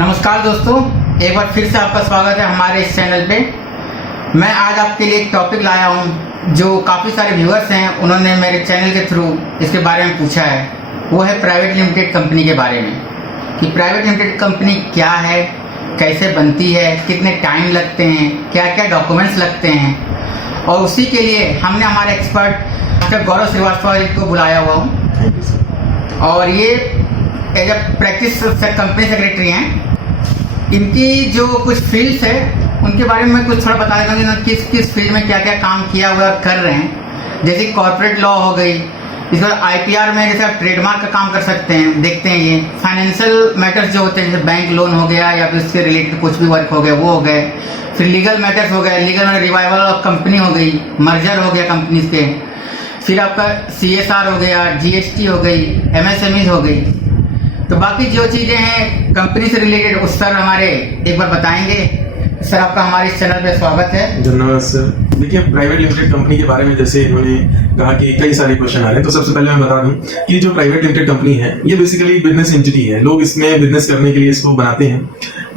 नमस्कार दोस्तों, एक बार फिर से आपका स्वागत है हमारे इस चैनल पे। मैं आज आपके लिए एक टॉपिक लाया हूँ जो काफ़ी सारे व्यूअर्स हैं, उन्होंने मेरे चैनल के थ्रू इसके बारे में पूछा है। वो है प्राइवेट लिमिटेड कंपनी के बारे में कि प्राइवेट लिमिटेड कंपनी क्या है, कैसे बनती है, कितने टाइम लगते हैं, क्या क्या डॉक्यूमेंट्स लगते हैं। और उसी के लिए हमने हमारे एक्सपर्ट डॉक्टर गौरव श्रीवास्तव जी को बुलाया हुआ हूँ और ये as a practice company secretary हैं। इनकी जो कुछ फील्ड्स है उनके बारे में मैं कुछ थोड़ा बता देता हूँ, इन्होंने किस किस फील्ड में क्या क्या काम किया हुआ कर रहे हैं। जैसे कॉर्पोरेट लॉ हो गई, इसके बाद IPR में जैसे आप ट्रेडमार्क का काम कर सकते हैं, देखते हैं ये फाइनेंशियल मैटर्स जो होते हैं जैसे बैंक लोन हो गया या फिर उससे रिलेटेड कुछ भी वर्क हो गया वो हो गए। फिर लीगल मैटर्स हो गए, लीगल में रिवाइवल ऑफ कंपनी हो गई, मर्जर हो गया कंपनीज के। फिर आपका CSR हो गया, GST हो गई, MSMEs हो गई। तो बाकी जो चीज़ें हैं कंपनी से रिलेटेड उस सर हमारे एक बार बताएंगे। सर आपका हमारे इस चैनल पे स्वागत है। धन्यवाद सर। देखिए, प्राइवेट लिमिटेड कंपनी के बारे में जैसे इन्होंने कहा कि कई सारे क्वेश्चन आ रहे हैं, तो सबसे पहले मैं बता दूं कि जो प्राइवेट लिमिटेड कंपनी है ये बेसिकली बिजनेस एंटिटी है। लोग इसमें बिजनेस करने के लिए इसको बनाते हैं।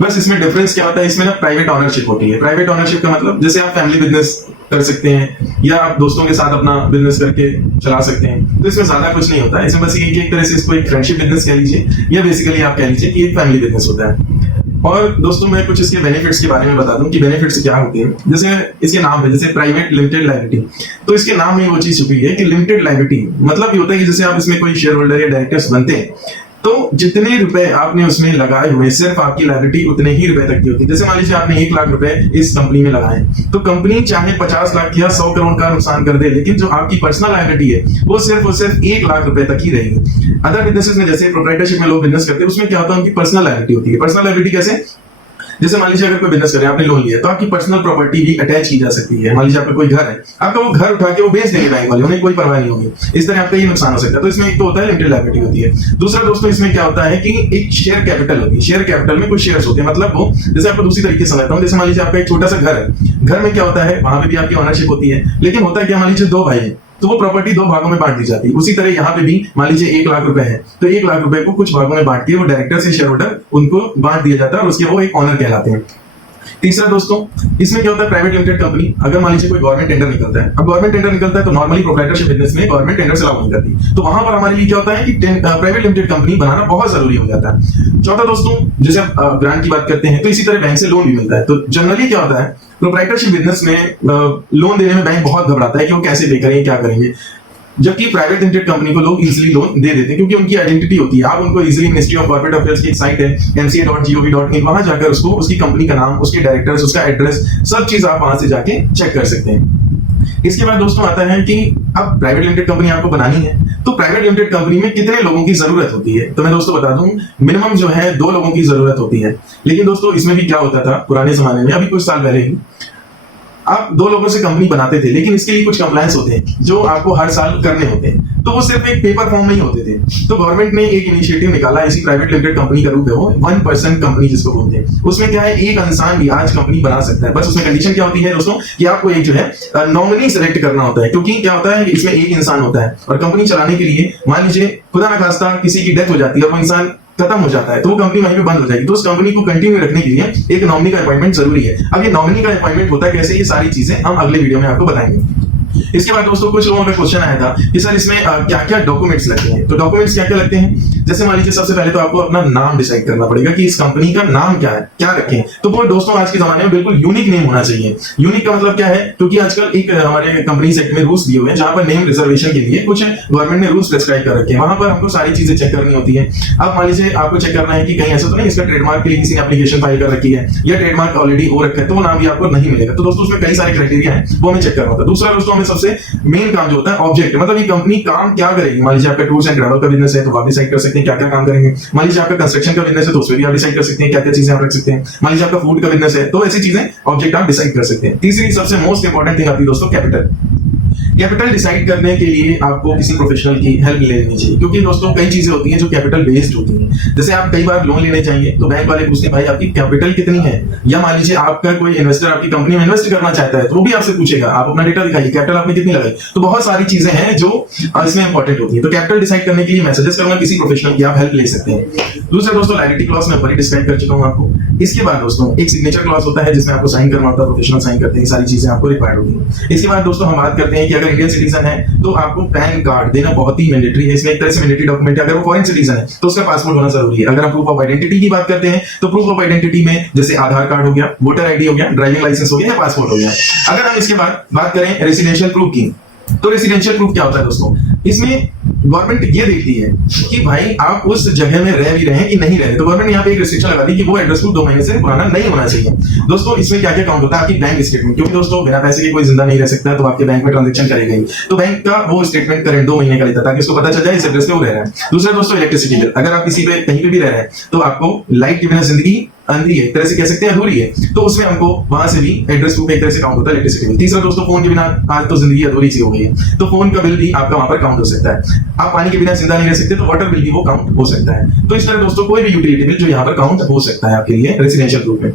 बस इसमें डिफरेंस क्या होता है, इसमें ना प्राइवेट ऑनरशिप होती है। प्राइवेट ऑनरशिप का मतलब जैसे आप फैमिली बिजनेस कर सकते हैं या आप दोस्तों के साथ अपना बिजनेस करके चला सकते हैं, तो इसमें ज्यादा कुछ नहीं होता है। इसमें बस एक तरह से इसको एक फ्रेंडशिप बिजनेस कह लीजिए या बेसिकली आप कह लीजिए कि एक फैमिली बिजनेस होता है। और दोस्तों मैं कुछ इसके बेनिफिट्स के बारे में बता दूं कि बेनिफिट्स क्या होते हैं। जैसे इसके नाम है, जैसे प्राइवेट लिमिटेड लायबिलिटी, तो इसके नाम में वो चीज छुपी है कि लिमिटेड लायबिलिटी मतलब ये होता है कि जैसे आप इसमें कोई शेयर होल्डर या डायरेक्टर्स बनते हैं तो जितने रुपए आपने उसमें लगाए हुए सिर्फ आपकी लायबिलिटी उतने ही रुपए तक की होती है। जैसे मान लीजिए आपने 1 लाख रुपए इस कंपनी में लगाए, तो कंपनी चाहे 50 लाख या 100 करोड़ का नुकसान कर दे, लेकिन जो आपकी पर्सनल लायबिलिटी है वो सिर्फ 1 लाख रुपए तक ही रहेगी। अदर बिजनेसेस में जैसे प्रोप्राइटरशिप में लोग बिजनेस करते हैं, उसमें क्या होता है, उनकी पर्सनल लायबिलिटी होती है। पर्सनल लायबिलिटी कैसे? जैसे मान लीजिए अगर कोई बिजनेस कर रहे हैं, आपने लोन लिया, तो आपकी पर्सनल प्रॉपर्टी भी अटैच की जा सकती है। मान लीजिए आपका कोई घर है, आपका वो घर उठा के वो बेच देंगे बैंक वाले, उन्हें कोई परवाह नहीं होगी। इस तरह आपका ये नुकसान हो सकता है। तो इसमें एक तो होता है लिमिटेड लायबिलिटी होती है। दूसरा दोस्तों इसमें क्या होता है कि एक शेयर कैपिटल होती है। शेयर कैपिटल में कुछ शेयर्स होते हैं, मतलब वो जैसे आपको दूसरी तरीके से समझता हूँ। जैसे मान लीजिए आपका एक छोटा सा घर है, घर में क्या होता है, वहां पे भी आपकी ओनरशिप होती है, लेकिन होता है क्या, मान लीजिए 2 भाई हैं तो वो प्रॉपर्टी 2 भागों में बांट दी जाती है। उसी तरह यहाँ पे भी मान लीजिए 1 लाख रुपए है, तो 1 लाख रुपए को कुछ भागों में बांट के वो डायरेक्टर से शेयर होल्डर उनको बांट दिया जाता है और उसके वो एक ऑनर कहलाते हैं। तीसरा दोस्तों इसमें क्या होता है, प्राइवेट लिमिटेड कंपनी अगर मान लीजिए कोई गवर्नमेंट टेंडर निकलता है, अब गवर्नमेंट टेंडर निकलता है तो नॉर्मली प्रोप्राइटरशिप बिजनेस में गवर्नमेंट टेंडर से लागू नहीं करती, तो वहां पर हमारे लिए क्या होता है कि प्राइवेट लिमिटेड कंपनी बनाना बहुत जरूरी हो जाता है। चौथा दोस्तों, जैसे आप ग्रांट की बात करते हैं तो इसी तरह बैंक से लोन भी मिलता है। तो जनरली क्या होता है, प्रोप्राइटरशिप बिजनेस में लोन देने में बैंक बहुत घबराता है कि वो कैसे पे करेंगे, क्या करेंगे, जबकि प्राइवेट लिमिटेड कंपनी को लोग इजीली लोन दे देते हैं क्योंकि उनकी आइडेंटिटी होती है। आप उनको easily ministry of corporate affairs की एक साइट है mca.gov.in, वहां जाकर उसको उसकी कंपनी का नाम, उसके डायरेक्टर्स, उसका एड्रेस, सब चीज आप वहां से जाके चेक कर सकते हैं। इसके बाद दोस्तों आता है कि अब प्राइवेट लिमिटेड कंपनी आपको बनानी है, तो प्राइवेट लिमिटेड कंपनी में कितने लोगों की जरूरत होती है। तो मैं दोस्तों बता दूं, मिनिमम जो है 2 लोगों की जरूरत होती है। लेकिन दोस्तों इसमें भी क्या होता था पुराने जमाने में, अभी कुछ साल पहले ही आप 2 लोगों से कंपनी बनाते थे, लेकिन इसके लिए कुछ कंप्लायंस होते हैं जो आपको हर साल करने होते हैं, तो वो सिर्फ एक पेपर फॉर्म में ही होते थे। तो गवर्नमेंट ने एक इनिशिएटिव निकाला, इसी प्राइवेट लिमिटेड कंपनी का रूप है वो 1% कंपनी जिसको बोलते हैं। उसमें क्या है, एक इंसान भी आज कंपनी बना सकता है। बस उसमें कंडीशन क्या होती है दोस्तों कि आपको एक जो है नॉमिनी सेलेक्ट करना होता है, क्योंकि क्या होता है इसमें एक इंसान होता है और कंपनी चलाने के लिए मान लीजिए खुदा न खास्ता किसी की डेथ हो जाती है और वो इंसान खत्म हो जाता है, तो वो कंपनी वहीं पे बंद हो जाएगी। तो उस कंपनी को कंटिन्यू रखने के लिए एक नॉमिनी का अपॉइंटमेंट जरूरी है। अब ये नॉमिनी का अपॉइंटमेंट होता है कैसे, ये सारी चीजें हम अगले वीडियो में आपको बताएंगे। इसके बाद दोस्तों कुछ लोगों का क्वेश्चन आया था कि सर इसमें क्या क्या डॉक्यूमेंट्स लगते हैं। तो डॉक्यूमेंट्स क्या क्या लगते हैं, जैसे मान लीजिए सबसे पहले तो आपको अपना नाम डिसाइड करना पड़ेगा कि इस कंपनी का नाम क्या है, क्या रखें। तो वो दोस्तों आज के जमाने में बिल्कुल यूनिक नेम होना चाहिए। यूनिक का मतलब क्या है, क्योंकि आजकल एक हमारे कंपनी एक्ट में रूल्स दिए हुए हैं जहां पर नेम रिजर्वेशन के लिए कुछ गवर्नमेंट ने रूल्स प्रेस्क्राइब कर रखे हैं, वहां पर हमको सारी चीजें चेक करनी होती है। अब मान लीजिए आपको चेक करना है कि कहीं ऐसा तो नहीं इसका ट्रेडमार्क के लिए किसी ने एप्लीकेशन फाइल कर रखी है या ट्रेडमार्क ऑलरेडी हो रखा है, तो वो नाम भी आपको नहीं मिलेगा। तो दोस्तों उसमें कई सारे क्राइटेरिया है, वो हमें चेक करना होता है। दूसरा दोस्तों हमें सबसे मेन काम जो होता है ऑब्जेक्ट, मतलब ये कंपनी काम क्या करेगी। मान लीजिए आपका टूर्स एंड ट्रैवल का बिजनेस है तो आप डिसाइड कर सकते हैं क्या क्या काम करेंगे। मान लीजिए आपका कंस्ट्रक्शन का बिजनेस है तो उसमें भी आप डिसाइड कर सकते हैं क्या क्या चीजें आप रख सकते हैं। मान लीजिए आपका फूड का बिजनेस है तो ऐसी चीजें ऑब्जेक्ट आप डिसाइड कर सकते हैं। तीसरी सबसे मोस्ट इंपॉर्टेंट थिंग आती है दोस्तों कैपिटल। कैपिटल डिसाइड करने के लिए आपको किसी प्रोफेशनल की हेल्प लेनी चाहिए, क्योंकि दोस्तों कई चीजें होती हैं जो कैपिटल बेस्ड होती हैं। जैसे आप कई बार लोन लेने जाएंगे तो बैंक वाले पूछते हैं भाई आपकी कैपिटल कितनी है, या मान लीजिए आपका कोई इन्वेस्टर आपकी कंपनी में इन्वेस्ट करना चाहता है तो वो भी आपसे पूछेगा आप अपना डेटा दिखाइए, कैपिटल आपने कितनी लगाई। तो बहुत सारी चीजें हैं जो इसमें इंपॉर्टेंट होती है। तो कैपिटल डिसाइड करने के लिए मैं सजेस्ट करूंगा किसी प्रोफेशनल की आप हेल्प ले सकते हैं। दूसरा दोस्तों लायबिलिटी क्लॉज मैं ऊपर डिस्क्राइब कर चुका हूं आपको। इसके बाद दोस्तों एक सिग्नेचर क्लॉज होता है जिसमें आपको साइन करना होता है, प्रोफेशनल साइन करते हैं, सारी चीजें आपको रिक्वायर्ड होती हैं। इसके बाद दोस्तों हम बात करते हैं कि अगर इंडियन सिटीजन है तो आपको पैन कार्ड देना बहुत ही मैंडेटरी है। इसमें एक तरह से मैंडेटरी डॉक्यूमेंट है। अगर वो फॉरेन सिटीजन है तो उसका पासपोर्ट होना जरूरी है। अगर हम प्रूफ ऑफ आइडेंटिटी की बात करते हैं तो प्रूफ ऑफ आइडेंटिटी में जैसे आधार कार्ड हो गया, वोटर आईडी हो गया, ड्राइविंग लाइसेंस हो गया या पासपोर्ट हो गया। अगर हम इसके बाद बात करें रेसिडेंशियल प्रूफ की, तो रेसिडेंशियल प्रूफ क्या होता है दोस्तों, इसमें गवर्नमेंट ये देखती है कि भाई आप उस जगह में रह भी रहे हैं कि नहीं रहे। तो गवर्नमेंट यहाँ पे एक रिस्ट्रिक्शन लगा दी कि वो एड्रेस प्रूफ 2 महीने से पुराना नहीं होना चाहिए। दोस्तों इसमें क्या क्या काउंट होता है, आपकी बैंक स्टेटमेंट, क्योंकि दोस्तों बिना पैसे के कोई जिंदा नहीं रह सकता, तो आपके बैंक में ट्रांजेक्शन करेगा ही, तो बैंक का वो स्टेटमेंट करेंट 2 महीने का लेता है ताकि उसको पता चल जाए इस एड्रेस पे वो रह रहा है। दूसरा दोस्तों इलेक्ट्रिसिटी बिल, अगर आप किसी पे कहीं पे भी रह रहे हैं तो आपको लाइट के बिना जिंदगी अंधी है, एक तरह से कह सकते हैं अधूरी है, तो उसमें हमको वहां से भी एड्रेस प्रूफ एक तरह से काउंट होता है इलेक्ट्रिसिटी बिल। तीसरा दोस्तों फोन के बिना आज तो जिंदगी अधूरी सी हो गई है, तो फोन का बिल भी आपका वहां पर काउंट हो सकता है। आप पानी के बिना जिंदा नहीं रह सकते तो वाटर बिल भी वो काउंट हो सकता है। तो इस तरह दोस्तों कोई भी यूटिलिटी बिल जो यहाँ पर काउंट हो सकता है आपके लिए रेसिडेंशियल प्रूफ में।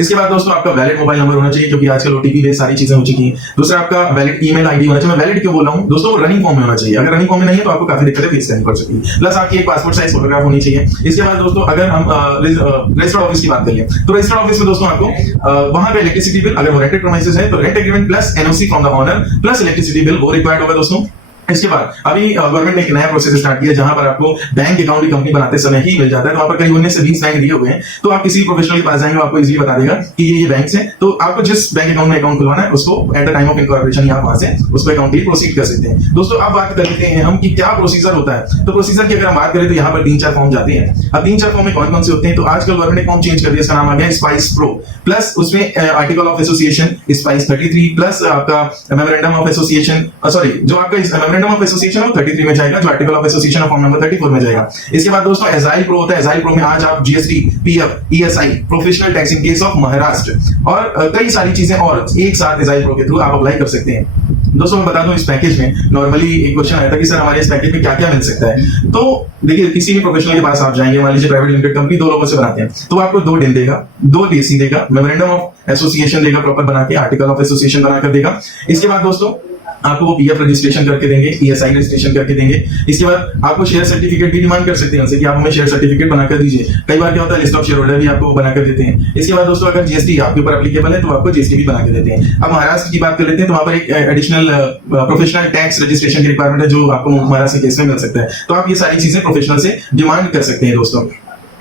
इसके बाद दोस्तों आपका वैलिड मोबाइल नंबर होना चाहिए, क्योंकि आजकल ओटीपी बेस्ड सारी चीजें हो चुकी हैं। दूसरा आपका वैलिड ईमेल आईडी होना चाहिए। मैं वैलिड क्यों बोल रहा हूं दोस्तों, रनिंग फॉर्म में होना चाहिए। अगर रनिंग फॉर्म में नहीं है तो आपको काफी दिक्कतें फेस करनी पड़ सकती है। प्लस आपकी एक पासपोर्ट साइज फोटोग्राफ होनी चाहिए। इसके बाद दोस्तों अगर हम रजिस्टर्ड ऑफिस की बात करें तो रजिस्टर्ड ऑफिस में दोस्तों आपको वहां पे इलेक्ट्रिसिटी बिल, अगर वो रेंटेड प्रीमाइसेस है तो rent agreement plus NOC from the owner plus electricity bill वो रिक्वायर्ड होगा दोस्तों। इसके बाद अभी गवर्नमेंट ने एक नया प्रोसेस स्टार्ट किया जहां पर आपको बैंक अकाउंट की कंपनी बनाते समय ही मिल जाता है। तो वहां पर करीब 19 से 20 बैंक दिए हुए हैं, तो आप किसी प्रोफेशनल के पास जाएंगे आपको इजीली बता देगा कि ये बैंक है। तो आपको जिस बैंक अकाउंट में अकाउंट खुलवाना है उसको at the time of incorporation आप वहां से उसको अकाउंट के लिए प्रोसीड कर सकते हैं। दोस्तों अब बात कर लेते हैं हम कि क्या प्रोसीजर होता है। तो प्रोसीजर की अगर हम बात करें तो यहाँ पर 3-4 फॉर्म जाते हैं। अब 3-4 फॉर्म में कौन कौन से होते हैं, तो आजकल गवर्नमेंट ने फॉर्म चेंज कर दिया, इसका नाम आ गया स्पाइस प्रो। प्लस उसमें article of association spice 33 plus आपका मेमोरेंडम ऑफ एसोसिएशन, सॉरी जो आपका मेमोरेंडम ऑफ एसोसिएशन 33 में जाएगा, जो article of association form number 34 में जाएगा। इसके बाद दोस्तों एजाइल प्रो होता है। एजाइल प्रो में आज आप GST, PF, ESI, professional tax in case of Maharashtra और कई सारी चीजें और एक साथ एजाइल प्रो के थ्रू आप अप्लाई कर सकते हैं। दोस्तों मैं बता दूं इस पैकेज में नॉर्मली एक क्वेश्चन आया था कि सर हमारे इस पैकेज में क्या क्या मिल सकता है। तो देखिए किसी भी प्रोफेशनल के पास आप जाएंगे, मान लीजिए प्राइवेट लिमिटेड कंपनी 2 लोगों से बनाते हैं, तो आपको 2 डिन देगा, 2 डीसी देगा, मेमोरेंडम ऑफ एसोसिएशन देगा प्रॉपर बना के, आर्टिकल ऑफ एसोसिएशन बनाकर देगा। इसके बाद दोस्तों आपको वो पीएफ रजिस्ट्रेशन करके देंगे, ईएसआई रजिस्ट्रेशन करके देंगे। इसके बाद आपको शेयर सर्टिफिकेट भी डिमांड कर सकते हैं उनसे कि आप हमें शेयर सर्टिफिकेट बनाकर दीजिए। कई बार क्या होता है लिस्ट ऑफ शेयर होल्डर भी आपको बनाकर देते हैं। इसके बाद दोस्तों अगर जीएसटी आपके ऊपर एप्लीकेबल है तो आपको जीएसटी भी बना के देते हैं। अब महाराष्ट्र की बात कर लेते हैं तो वहां पर एक एडिशनल प्रोफेशनल टैक्स रजिस्ट्रेशन की रिक्वायरमेंट है जो आपको महाराष्ट्र केस में मिल सकता है। तो आप ये सारी चीजें प्रोफेशनल से डिमांड कर सकते हैं दोस्तों।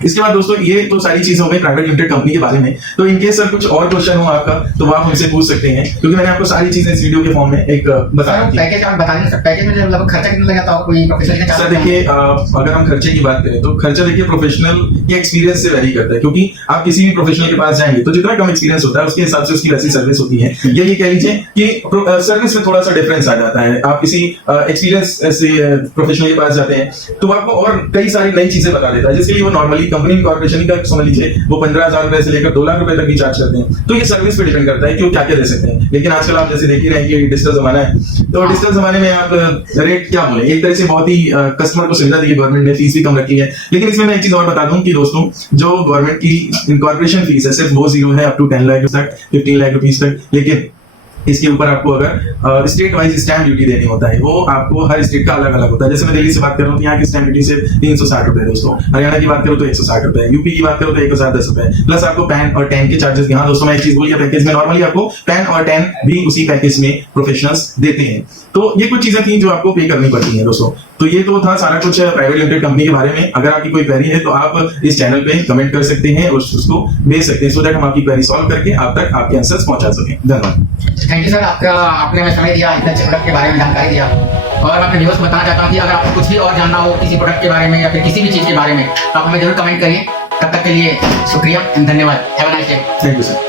इसके बाद दोस्तों ये तो सारी चीजें हो गई प्राइवेट लिमिटेड कंपनी के बारे में। तो इनकेस सर कुछ और क्वेश्चन हो आपका तो आप हमसे पूछ सकते हैं, क्योंकि मैंने आपको सारी चीजें इस वीडियो के फॉर्म में एक बताया। पैकेज आप बता दें, पैकेज में लगभग खर्चा कितना लगा था कोई प्रोफेशनल का? सर देखिए अगर हम खर्चे की बात करें तो खर्चा देखिए प्रोफेशनल के एक्सपीरियंस से वेरी करता है, क्योंकि आप किसी भी प्रोफेशनल के पास जाएंगे तो जितना कम एक्सपीरियंस होता है उसके हिसाब से उसकी वैसी सर्विस होती है। ये कह लीजिए कि सर्विस में थोड़ा सा डिफरेंस आ जाता है। आप किसी एक्सपीरियंस से प्रोफेशनल के पास जाते हैं तो आपको और कई सारी नई चीजें बता देता है, जिसके लिए वो नॉर्मली कंपनी कॉर्पोरेशन का समझ लीजिए वो 15,000 रुपए से लेकर 2 लाख रुपए तक भी चार्ज करते हैं। तो ये सर्विस पे डिपेंड करता है कि वो क्या क्या दे सकते हैं। लेकिन आजकल आप जैसे देख ही रहे हैं कि डिजिटल जमाना है, तो डिजिटल जमाने में आप रेट क्या बोले, एक तरह से बहुत ही कस्टमर को सुविधा दी है गवर्नमेंट ने, फीस भी कम रखी है। लेकिन इसमें मैं एक चीज और बता दूं कि दोस्तों जो गवर्नमेंट की इनकॉर्पोरेशन फीस है सिर्फ वो 0 है अप टू 10 लाख तक, 15 लाख रुपीज तक। लेकिन इसके ऊपर आपको अगर स्टेट वाइज स्टैंप ड्यूटी देनी होता है, वो आपको हर स्टेट का अलग अलग होता है। जैसे मैं दिल्ली से बात कर रहा हूँ, यहाँ की स्टैंप ड्यूटी से 360 रुपए दोस्तों, हरियाणा की बात करूँ तो 160 रुपए, यूपी की बात करूँ तो 1010 रुपए, प्लस आपको पैन और टैन के चार्जेस। यहाँ दोस्तों मैं एक चीज बोली, पैकेज में नॉर्मली आपको पैन और टैन भी उसी पैकेज में प्रोफेशनल्स देते हैं। तो ये कुछ चीजें थी जो आपको पे करनी पड़ती हैं दोस्तों। तो ये तो था सारा कुछ प्राइवेट लिमिटेड कंपनी के बारे में। अगर आपकी कोई क्वेरी है तो आप इस चैनल पे कमेंट कर सकते हैं और उसको भेज सकते हैं, सो दैट हम आपकी क्वेरी सॉल्व करके आप तक आपके आंसर्स पहुंचा सकें। धन्यवाद। थैंक यू सर, आपने हमें समय दिया, इतने अच्छे प्रोडक्ट के बारे में जानकारी दिया। और मैं अपने व्यूअर्स को बताना चाहता हूँ कि अगर आपको कुछ भी और जानना हो किसी प्रोडक्ट के बारे में या फिर किसी भी चीज़ के बारे में तो आप हमें जरूर कमेंट करिए। तब तक के लिए शुक्रिया एंड धन्यवाद। Have a nice day. Thank you sir.